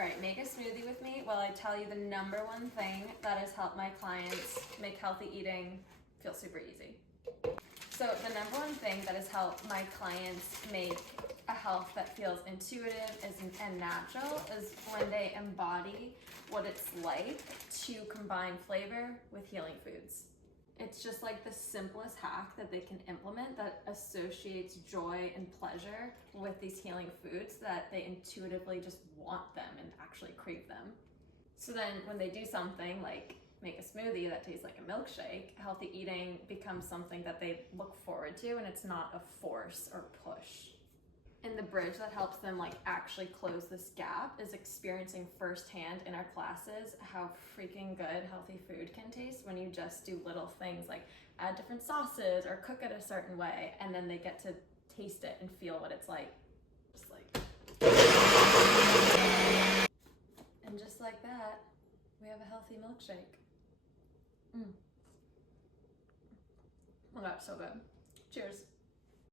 All right, make a smoothie with me while I tell you the number one thing that has helped my clients make healthy eating feel super easy. So the number one thing that has helped my clients make a health that feels intuitive and natural is when they embody what it's like to combine flavor with healing foods. It's just like the simplest hack that they can implement that associates joy and pleasure with these healing foods that they intuitively just want them and actually crave them. So then when they do something like make a smoothie that tastes like a milkshake, healthy eating becomes something that they look forward to, and it's not a force or push. And the bridge that helps them like actually close this gap is experiencing firsthand in our classes how freaking good healthy food can taste when you just do little things like add different sauces or cook it a certain way, and then they get to taste it and feel what it's like. And just like that, we have a healthy milkshake. Oh my god, so good. Cheers.